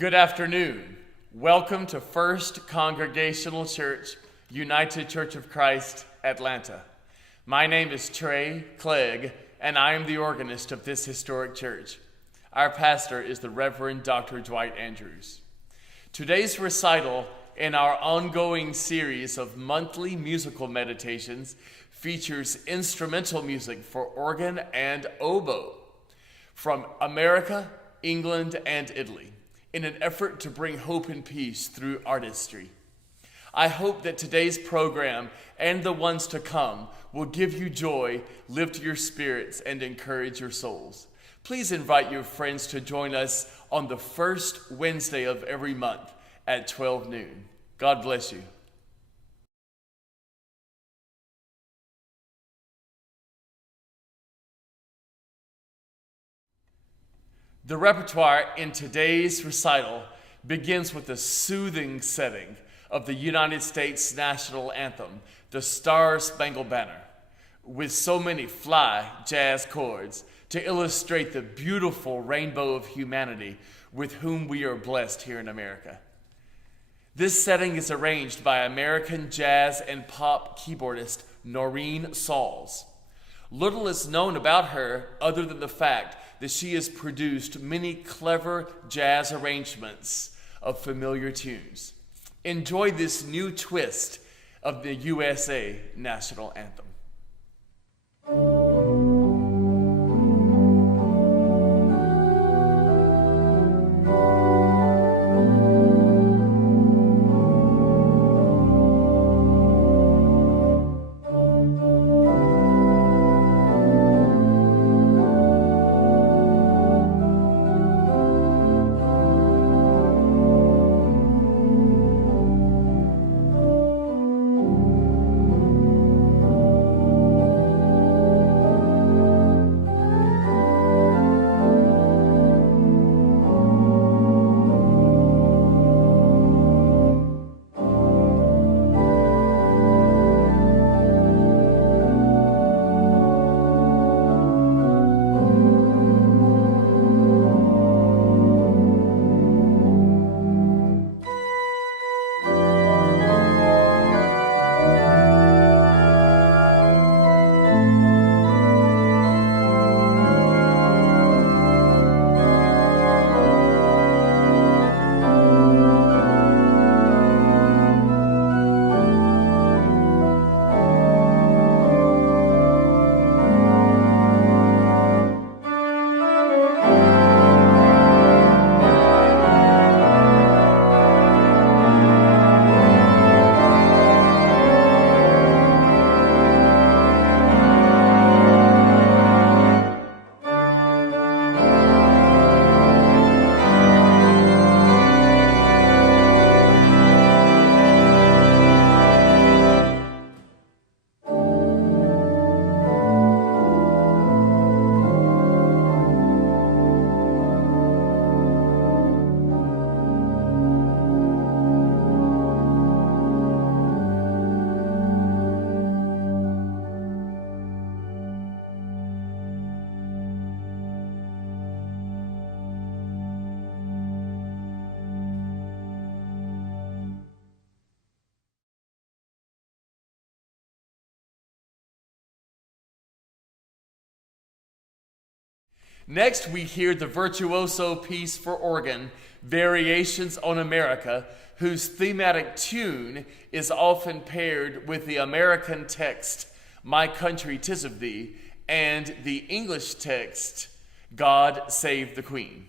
Good afternoon. Welcome to First Congregational Church, United Church of Christ, Atlanta. My name is Trey, Clegg, and I am the organist of this historic church. Our pastor is the Reverend Dr. Dwight Andrews. Today's recital in our ongoing series of monthly musical meditations features instrumental music for organ and oboe from America, England, and Italy, in an effort to bring hope and peace through artistry. I hope that today's program and the ones to come will give you joy, lift your spirits, and encourage your souls. Please invite your friends to join us on the first Wednesday of every month at 12 noon. God bless you. The repertoire in today's recital begins with the soothing setting of the United States national anthem, the Star-Spangled Banner, with so many fly jazz chords to illustrate the beautiful rainbow of humanity with whom we are blessed here in America. This setting is arranged by American jazz and pop keyboardist Noreen Sauls. Little is known about her other than the fact that she has produced many clever jazz arrangements of familiar tunes. Enjoy this new twist of the USA national anthem. Next, we hear the virtuoso piece for organ, Variations on America, whose thematic tune is often paired with the American text, My Country 'Tis of Thee, and the English text, God Save the Queen.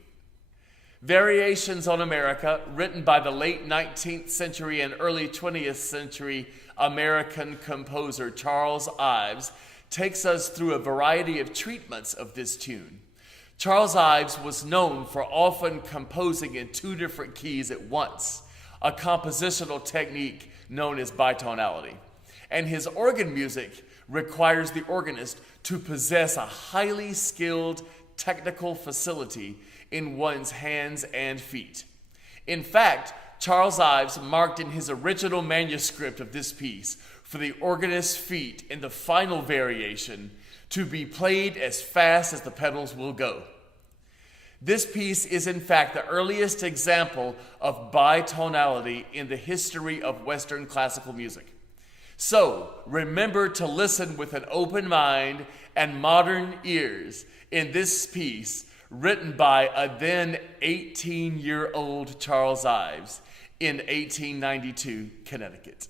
Variations on America, written by the late 19th century and early 20th century American composer Charles Ives, takes us through a variety of treatments of this tune. Charles Ives was known for often composing in two different keys at once, a compositional technique known as bitonality. And his organ music requires the organist to possess a highly skilled technical facility in one's hands and feet. In fact, Charles Ives marked in his original manuscript of this piece for the organist's feet in the final variation to be played as fast as the pedals will go. This piece is in fact the earliest example of bitonality in the history of Western classical music. So remember to listen with an open mind and modern ears in this piece written by a then 18-year-old Charles Ives in 1892 Connecticut.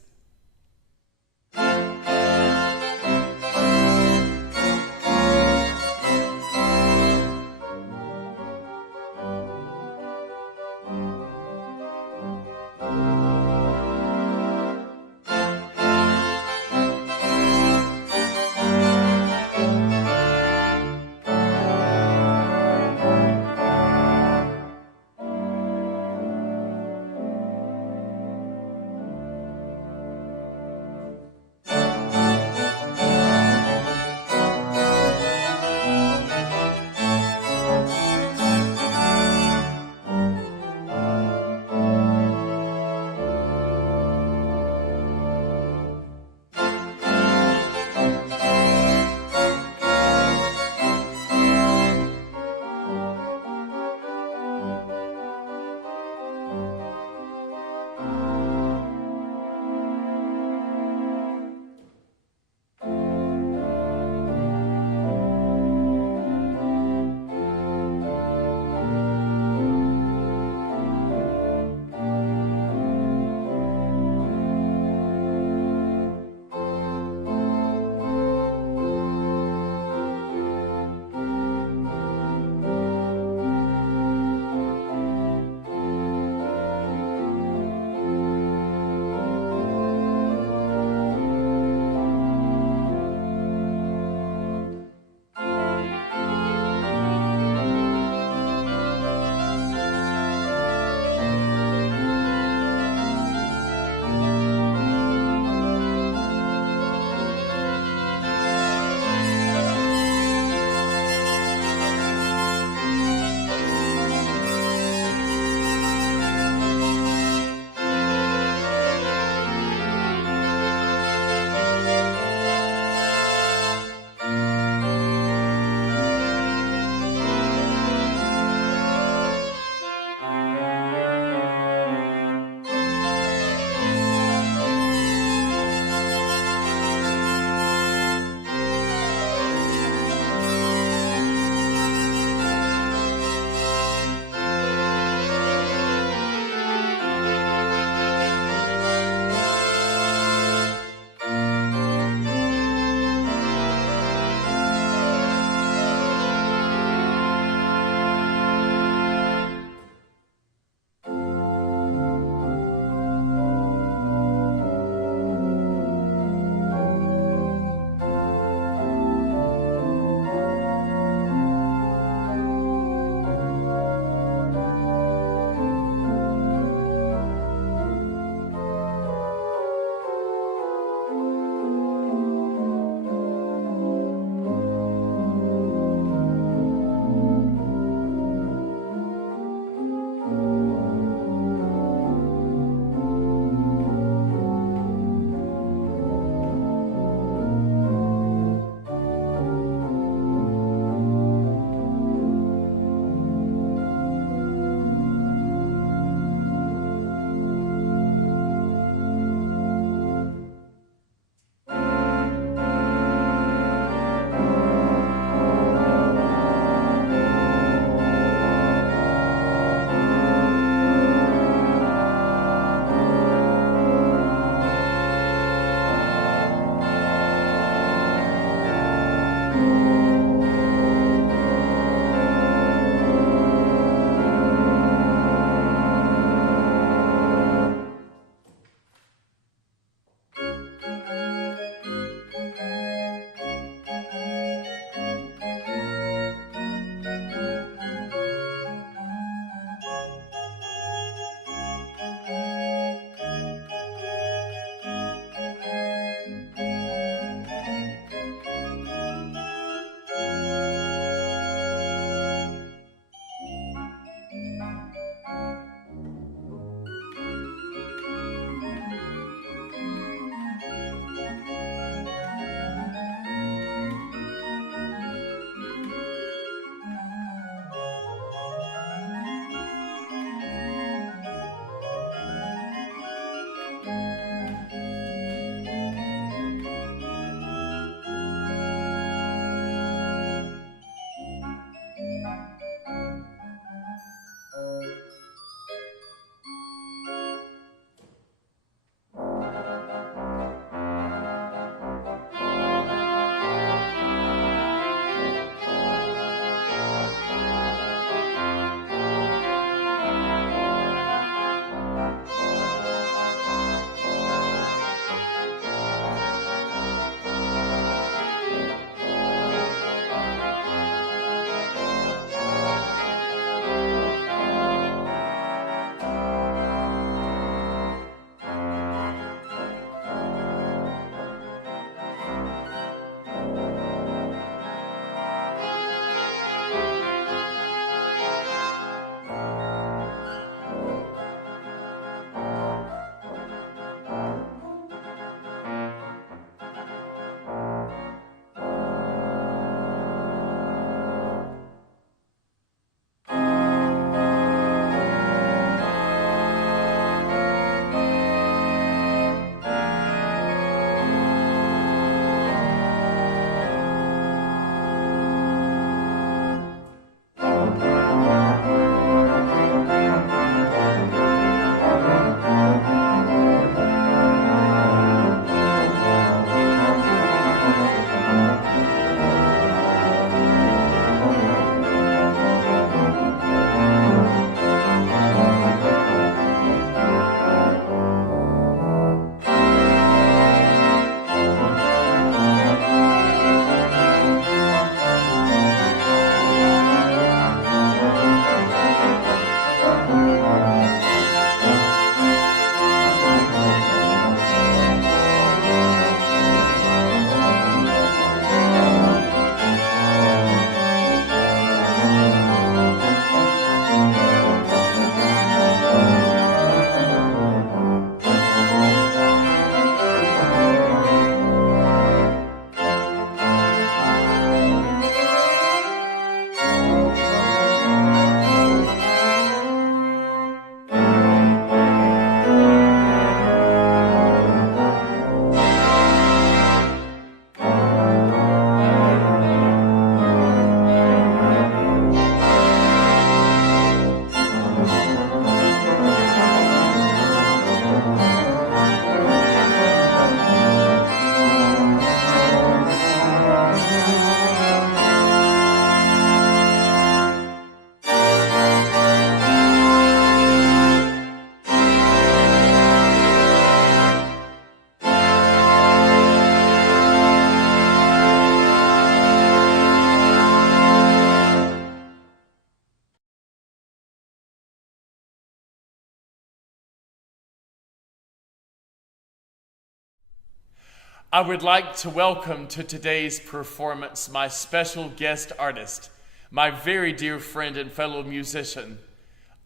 I would like to welcome to today's performance my special guest artist, my very dear friend and fellow musician,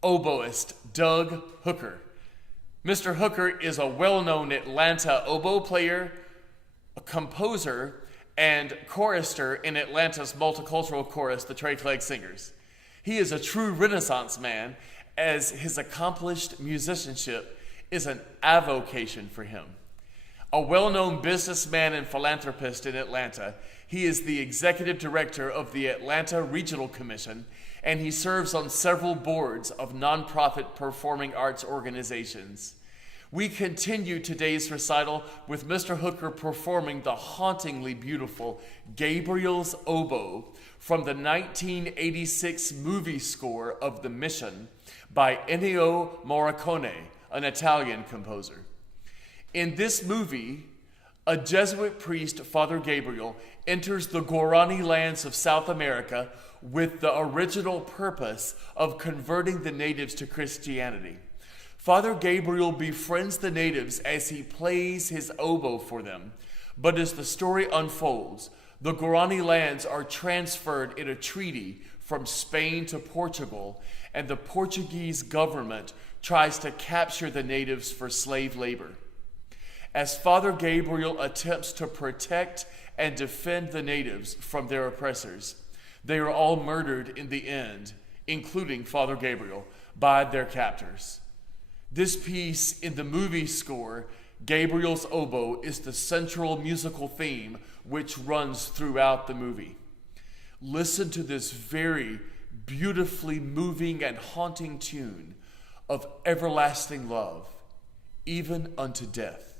oboist Doug Hooker. Mr. Hooker is a well-known Atlanta oboe player, a composer, and chorister in Atlanta's multicultural chorus, the Trey Clegg Singers. He is a true Renaissance man, as his accomplished musicianship is an avocation for him. A well-known businessman and philanthropist in Atlanta, he is the executive director of the Atlanta Regional Commission, and he serves on several boards of nonprofit performing arts organizations. We continue today's recital with Mr. Hooker performing the hauntingly beautiful Gabriel's Oboe from the 1986 movie score of The Mission by Ennio Morricone, an Italian composer. In this movie, a Jesuit priest, Father Gabriel, enters the Guarani lands of South America with the original purpose of converting the natives to Christianity. Father Gabriel befriends the natives as he plays his oboe for them. But as the story unfolds, the Guarani lands are transferred in a treaty from Spain to Portugal, and the Portuguese government tries to capture the natives for slave labor. As Father Gabriel attempts to protect and defend the natives from their oppressors, they are all murdered in the end, including Father Gabriel, by their captors. This piece in the movie score, Gabriel's Oboe, is the central musical theme which runs throughout the movie. Listen to this very beautifully moving and haunting tune of everlasting love, even unto death.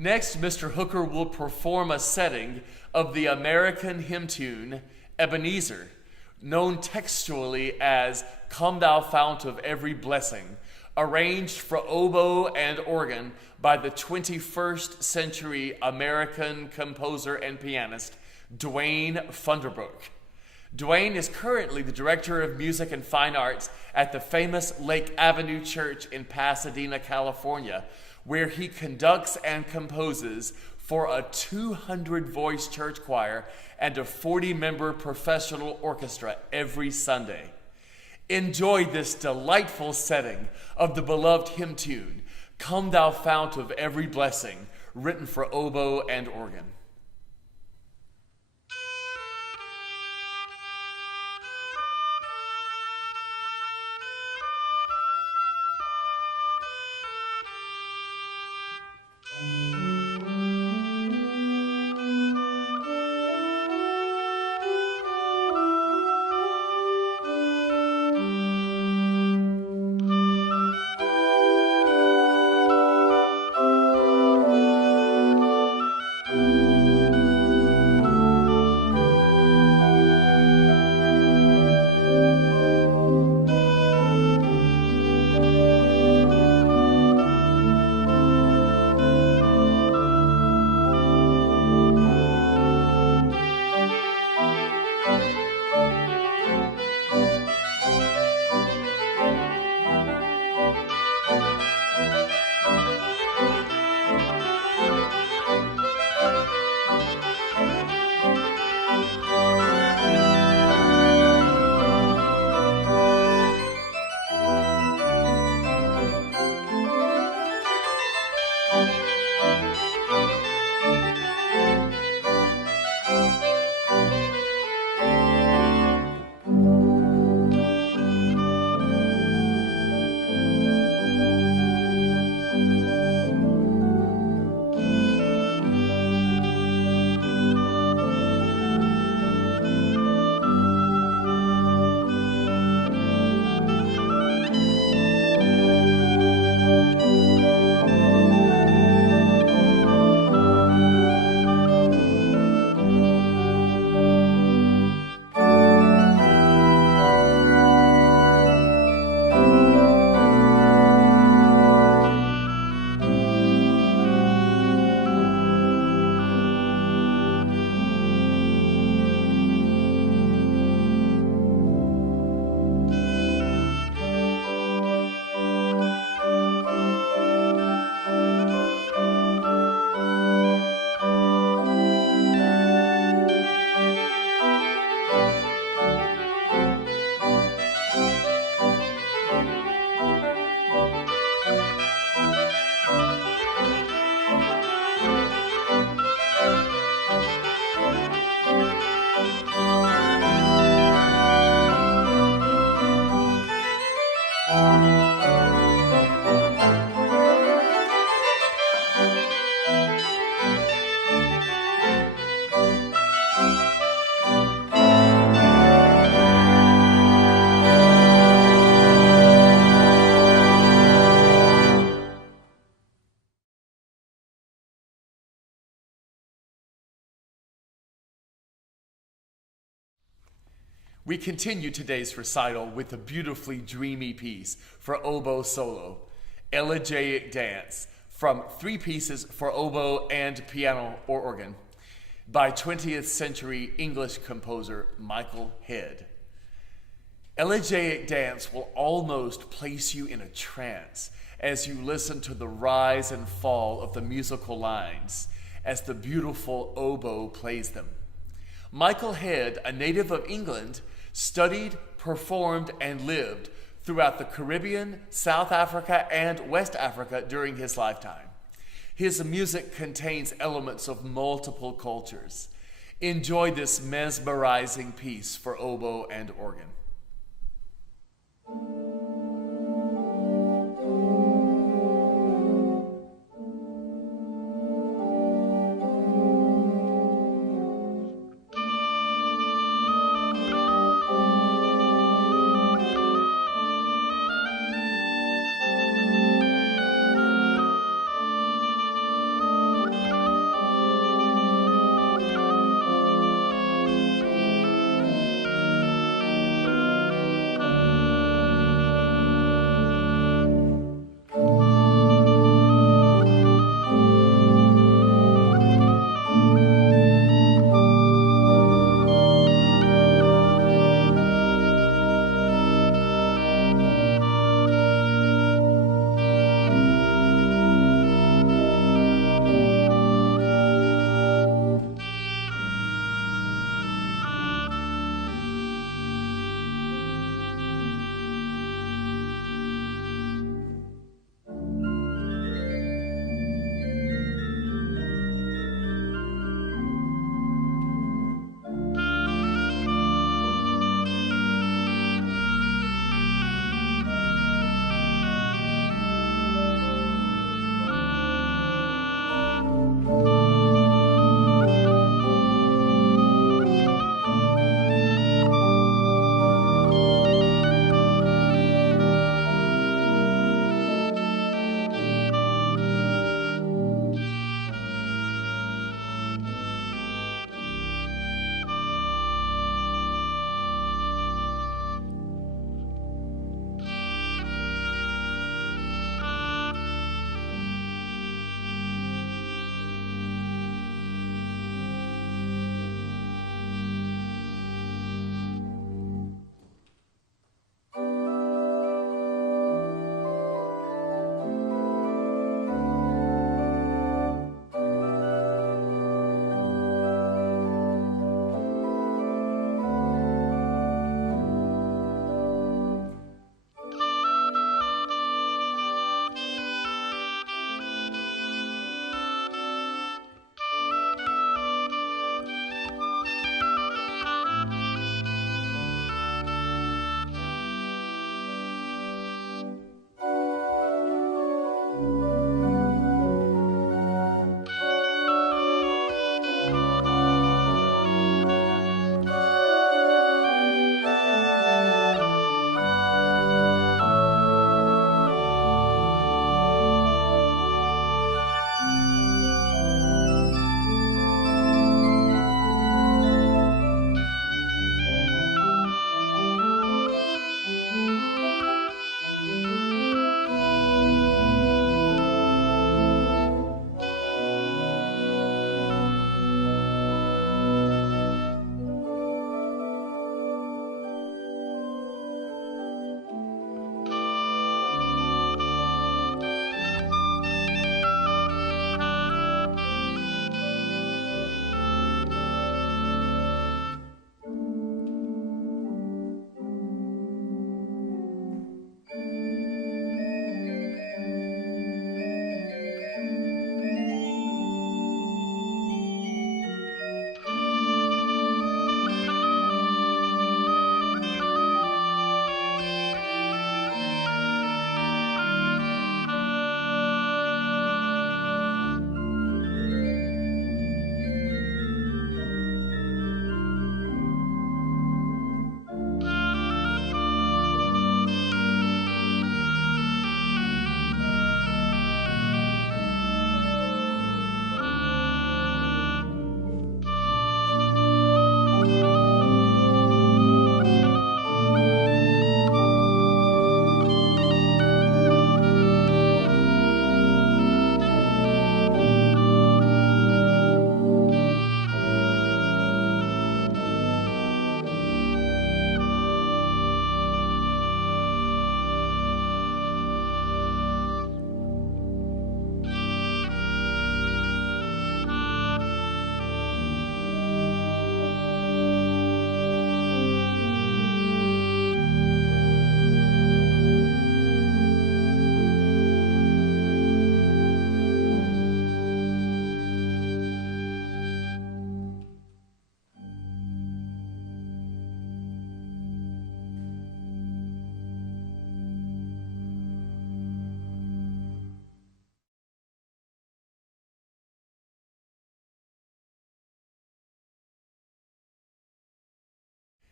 Next, Mr. Hooker will perform a setting of the American hymn tune, Ebenezer, known textually as Come Thou Fount of Every Blessing, arranged for oboe and organ by the 21st century American composer and pianist Duane Funderburk. Duane is currently the Director of Music and Fine Arts at the famous Lake Avenue Church in Pasadena, California, where he conducts and composes for a 200-voice church choir and a 40-member professional orchestra every Sunday. Enjoy this delightful setting of the beloved hymn tune, "Come Thou Fount of Every Blessing," written for oboe and organ. We continue today's recital with a beautifully dreamy piece for oboe solo, Elegiac Dance, from 3 pieces for oboe and piano or organ by 20th century English composer Michael Head. Elegiac Dance will almost place you in a trance as you listen to the rise and fall of the musical lines as the beautiful oboe plays them. Michael Head, a native of England, studied, performed, and lived throughout the Caribbean, South Africa, and West Africa during his lifetime. His music contains elements of multiple cultures. Enjoy this mesmerizing piece for oboe and organ.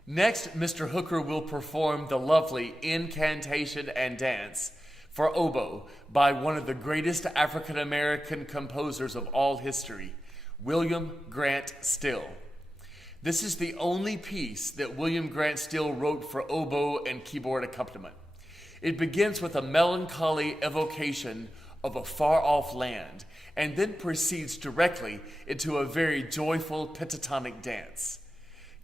Next, Mr. Hooker will perform the lovely Incantation and Dance for oboe by one of the greatest African American composers of all history, William Grant Still. This is the only piece that William Grant Still wrote for oboe and keyboard accompaniment. It begins with a melancholy evocation of a far-off land and then proceeds directly into a very joyful pentatonic dance.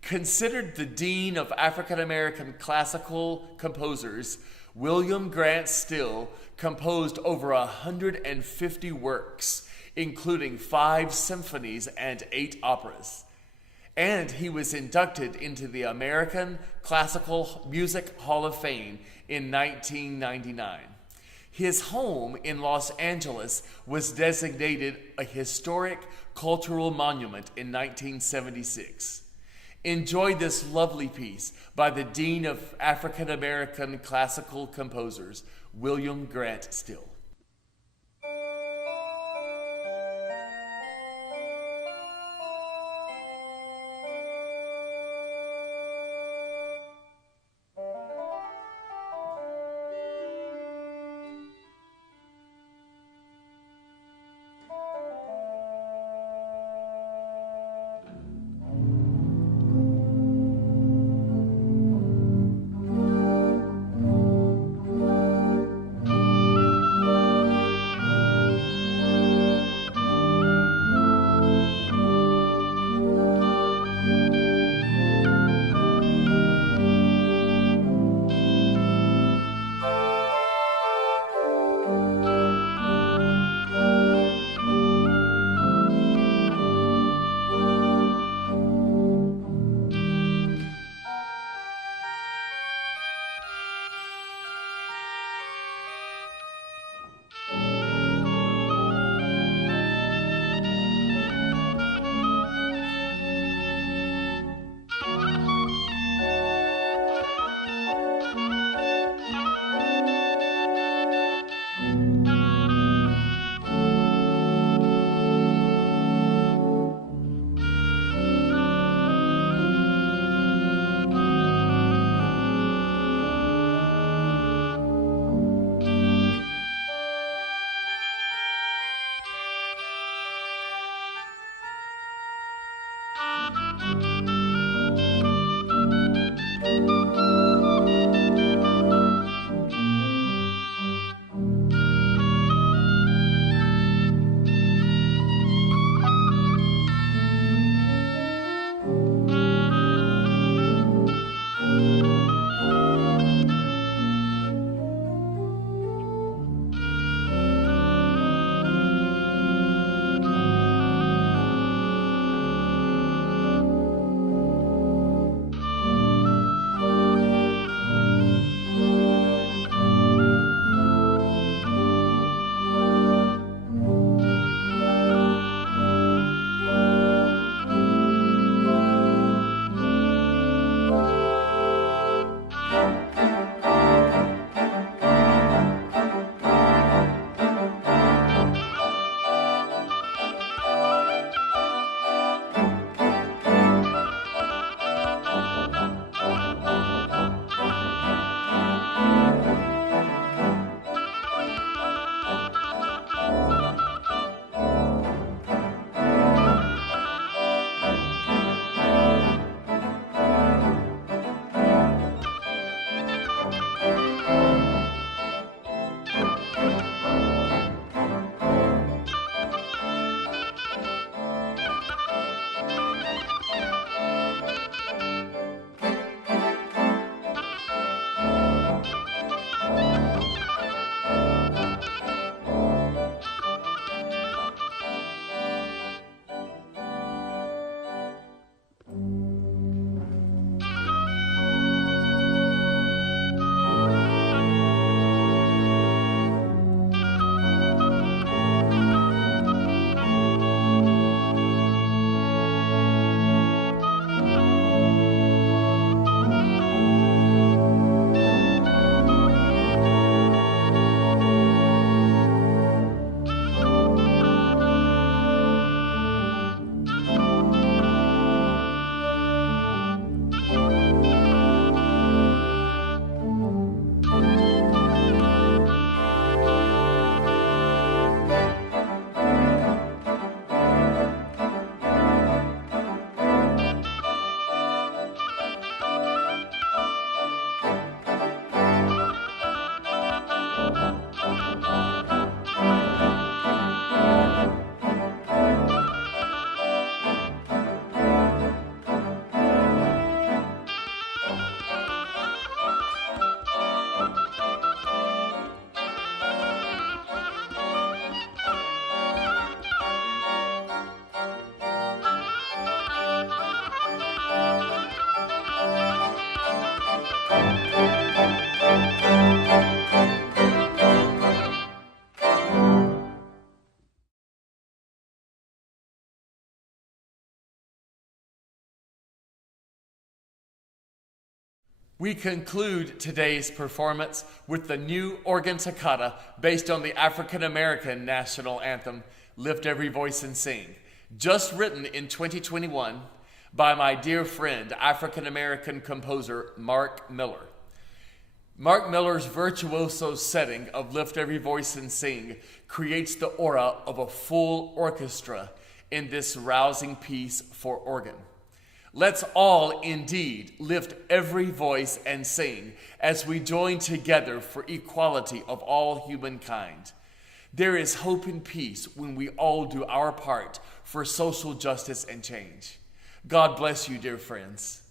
Considered the dean of African American classical composers, William Grant Still composed over 150 works, including 5 symphonies and 8 operas. And he was inducted into the American Classical Music Hall of Fame in 1999. His home in Los Angeles was designated a historic cultural monument in 1976. Enjoy this lovely piece by the Dean of African American Classical Composers, William Grant Still. We conclude today's performance with the new organ toccata based on the African American national anthem, Lift Every Voice and Sing, just written in 2021 by my dear friend, African American composer Mark Miller. Mark Miller's virtuoso setting of Lift Every Voice and Sing creates the aura of a full orchestra in this rousing piece for organ. Let's all indeed lift every voice and sing as we join together for equality of all humankind. There is hope and peace when we all do our part for social justice and change. God bless you, dear friends.